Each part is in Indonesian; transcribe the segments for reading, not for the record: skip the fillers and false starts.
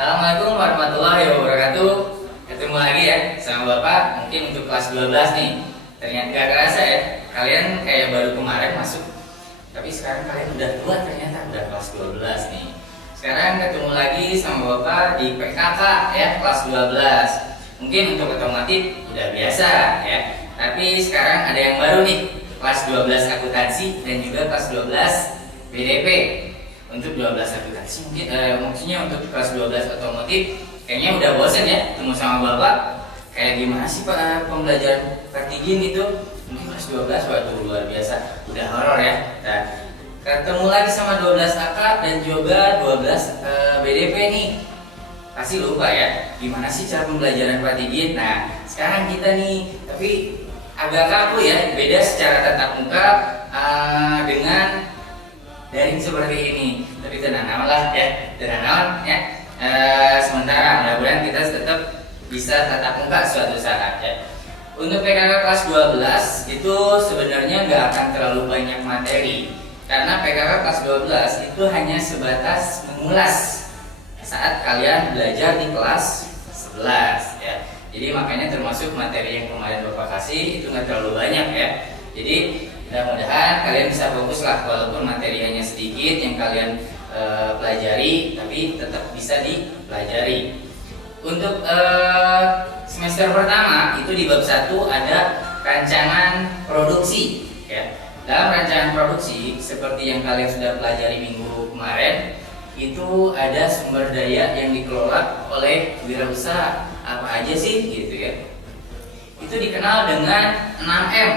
Assalamualaikum warahmatullahi wabarakatuh. Ketemu lagi ya sama Bapak. Mungkin untuk kelas 12 nih. Ternyata gak kerasa ya, kalian kayak baru kemarin masuk, tapi sekarang kalian udah tua, ternyata udah kelas 12 nih. Sekarang ketemu lagi sama Bapak di PKK ya, kelas 12. Mungkin untuk otomotif udah biasa ya, tapi sekarang ada yang baru nih, kelas 12 akuntansi dan juga kelas 12 BDP. Untuk 12 akuntansi mungkin maksudnya untuk kelas 12 otomotif kayaknya udah bosan ya ketemu sama Bapak. Kayak gimana sih Pak pembelajaran Kartijin itu? Mungkin kelas 12 waduh luar biasa, udah horor ya. Nah, ketemu lagi sama 12 AK dan juga 12 BDP nih. Pasti lupa ya gimana sih cara pembelajaran Kartijin. Nah, sekarang kita nih tapi agak kaku ya, beda secara tatap muka dengan daring seperti ini. Tapi tenang lah ya, tenang ya. Sementara mudah-mudahan kita tetap bisa tatap muka suatu saat ya. Untuk PKK kelas 12 itu sebenarnya nggak akan terlalu banyak materi, karena PKK kelas 12 itu hanya sebatas mengulas saat kalian belajar di kelas 11 ya. Jadi makanya termasuk materi yang kemarin Bapak kasih itu nggak terlalu banyak ya. Jadi mudah-mudahan kalian bisa fokus lah, walaupun materi hanya sedikit yang kalian pelajari, tapi tetap bisa dipelajari. Untuk semester pertama itu di bab 1 ada rancangan produksi ya. Dalam rancangan produksi seperti yang kalian sudah pelajari minggu kemarin, itu ada sumber daya yang dikelola oleh wirausaha. Apa aja sih gitu ya? Itu dikenal dengan 6M.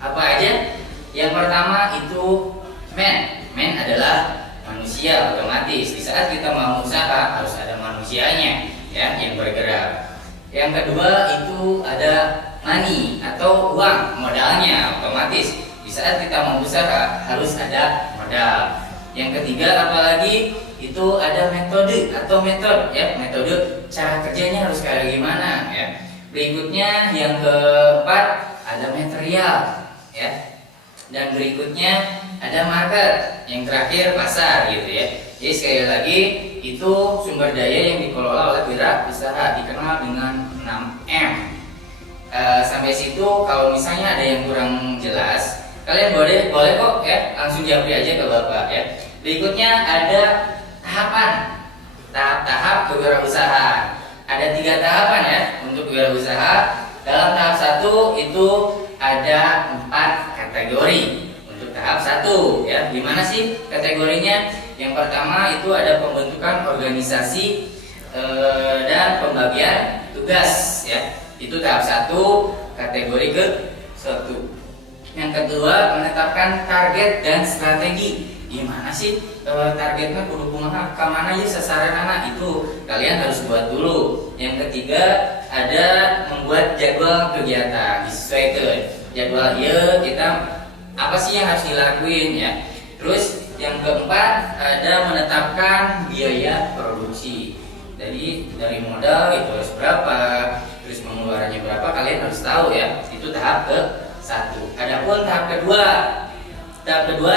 Apa aja? Yang pertama itu man adalah manusia otomatis. Di saat kita mau usaha harus ada manusianya ya yang bergerak. Yang kedua itu ada money atau uang, modalnya otomatis. Di saat kita mau usaha harus ada modal. Yang ketiga apalagi itu ada metode atau metode cara kerjanya harus kayak gimana ya. Berikutnya yang keempat ada material ya. Dan berikutnya ada market, yang terakhir pasar gitu ya. Jadi sekali lagi itu sumber daya yang dikelola oleh wirausaha dikenal dengan 6M. Sampai situ kalau misalnya ada yang kurang jelas, kalian boleh kok ya langsung japri aja ke Bapak ya. Berikutnya ada tahapan, tahap-tahap kewirausahaan. Ada 3 tahapan ya untuk wirausaha. Dalam tahap 1 itu ada 4 kategori untuk tahap 1 ya. Gimana sih kategorinya? Yang pertama itu ada pembentukan organisasi dan pembagian tugas ya. Itu tahap 1 kategori ke-1. Yang kedua menetapkan target dan strategi. Gimana sih targetnya kudu kumaha, ka mana ya sasaran anak itu kalian harus buat dulu. Yang ketiga ada membuat jadwal kegiatan, disesuaikan jadwal ya kita apa sih yang harus dilakuin ya. Terus yang keempat ada menetapkan biaya produksi. Jadi dari modal itu harus berapa, terus pengeluarannya berapa kalian harus tahu ya. Itu tahap ke-1. Adapun tahap kedua,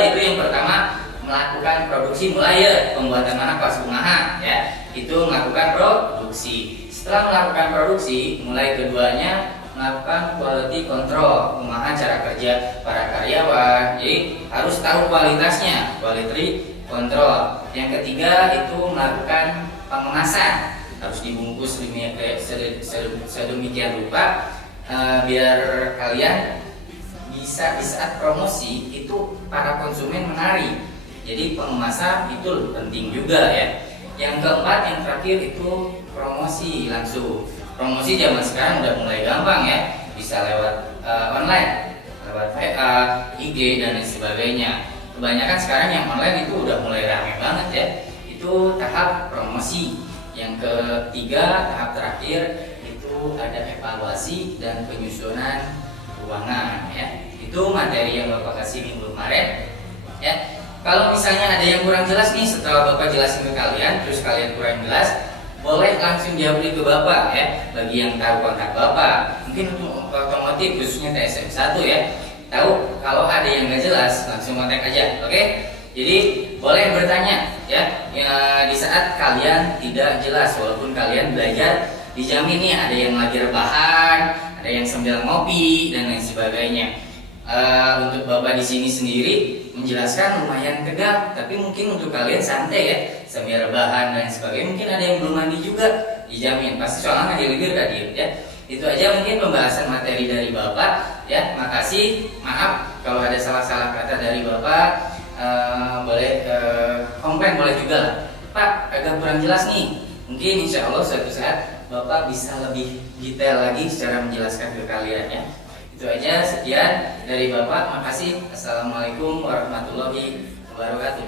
itu yang pertama melakukan produksi mulai ya, pembuatan mana kelas kumaha ya. Itu melakukan produksi. Setelah melakukan produksi, mulai keduanya melakukan quality control, kumaha cara kerja para karyawan. Jadi harus tahu kualitasnya, quality control. Yang ketiga itu melakukan pengemasan, harus dibungkus sedemikian rupa biar kalian bisa di saat promosi itu para konsumen menarik. Jadi pengemasan itu penting juga ya. Yang keempat, yang terakhir itu promosi langsung. Promosi zaman sekarang udah mulai gampang ya, bisa lewat online, lewat WA, IG dan lain sebagainya. Kebanyakan sekarang yang online itu udah mulai rame banget ya. Itu tahap promosi. Yang ketiga, tahap terakhir itu ada evaluasi dan penyusunan keuangan ya. Itu materi yang Bapak kasih minggu kemarin ya. Kalau misalnya ada yang kurang jelas nih setelah Bapak jelasin ke kalian, terus kalian kurang jelas, boleh langsung japri ke Bapak ya. Bagi yang tahu kontak Bapak, mungkin untuk otomotif khususnya TSM 1 ya, tahu kalau ada yang nggak jelas langsung kontak aja, oke? Jadi boleh bertanya ya di saat kalian tidak jelas, walaupun kalian belajar dijamin nih ada yang lagi rebahan, ada yang sambil ngopi dan lain sebagainya. Untuk Bapak di sini sendiri menjelaskan lumayan tegang, tapi mungkin untuk kalian santai ya sambil rebahan dan sebagainya. Mungkin ada yang belum mandi juga, dijamin pasti soalnya ngajar tadi ya. Itu aja mungkin pembahasan materi dari Bapak ya. Makasih, maaf kalau ada salah-salah kata dari Bapak. Boleh komplain boleh juga lah, Pak agak kurang jelas nih. Mungkin insya Allah suatu saat Bapak bisa lebih detail lagi secara menjelaskan ke kalian ya. Itu aja, sekian dari Bapak. Makasih. Assalamualaikum warahmatullahi wabarakatuh.